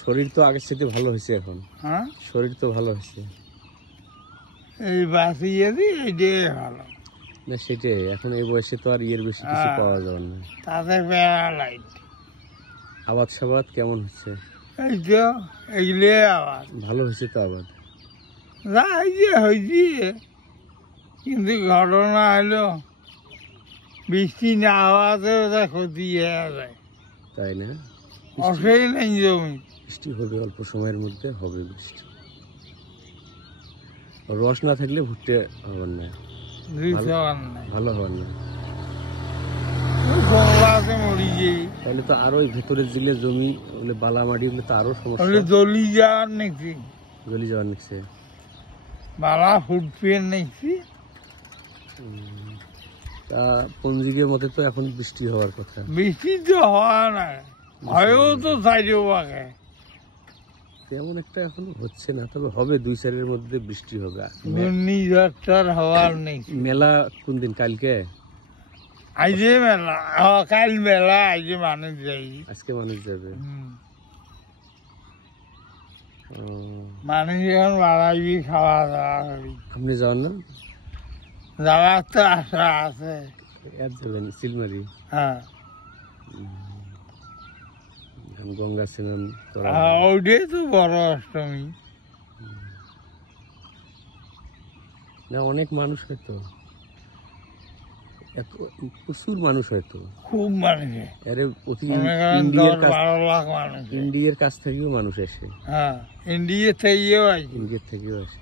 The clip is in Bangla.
শরীর তো আগের সাথে ভালো হয়েছে এখন। হ্যাঁ, শরীর তো ভালো হয়েছে এই বাঁচিয়ে দিই এইটাই ভালো। না, সেটাই। এখন এই বয়সে তো আর ইয়ের বেশি কিছু পাওয়া যাবে না। তাতে প্যারালাইট আবাদ সাবাদ কেমন হচ্ছে? এই তো এগুলি আবার ভালো হয়েছে তো আবাদ? যা হয়েছে, কিন্তু ঘটনা হলো বৃষ্টি না হওয়াতে ওটা ক্ষতি হয়ে যায়। তাই না? অসেই নেই জমি। বৃষ্টি হবে, অল্প সময়ের মধ্যে হবে বৃষ্টি। রস না থাকলে ভুট্টে হবার না, ভালো হবার না। মরি যাই, তাহলে তো আরো ভেতরের জিলে জমি ওগুলো বালা মাটি, ওগুলো তো আরো সমস্যা। জলি যাওয়ার নাকি জলি যাওয়ার নিচ্ছে, বালা ফুটপিয়ে নাকি। তা পঞ্জিকের মতে তো এখন বৃষ্টি হওয়ার কথা। বৃষ্টি তো হওয়া না, হয়েও তো চাইলেও পাকে তেমন একটা এখন হচ্ছে না, তবে হবে 2-4 মধ্যে বৃষ্টি হবে। ঘূর্ণিঝড়টার হওয়ার নেই। মেলা কোন দিন? কালকে? আইজে মেলা, কাল মেলা, আইজে মানুষ যাই। আজকে মানুষ যাবে। মানুষ এখন বাড়াইবি, খাওয়া দাওয়া করি। আপনি যাবেন না? যাওয়ার তো আশা আছে। যাবেন সিলমারি? হ্যাঁ, গঙ্গা স্নান করা। ওইটাই তো বড় অষ্টমী। না, অনেক মানুষ হয়তো, প্রচুর মানুষ হয়তো, খুব মানুষ, ইন্ডিয়ার কাছ থেকেও মানুষ আসে। হ্যাঁ, ইন্ডিয়া থেকেও আসে। ইন্ডিয়ার থেকেও আসে।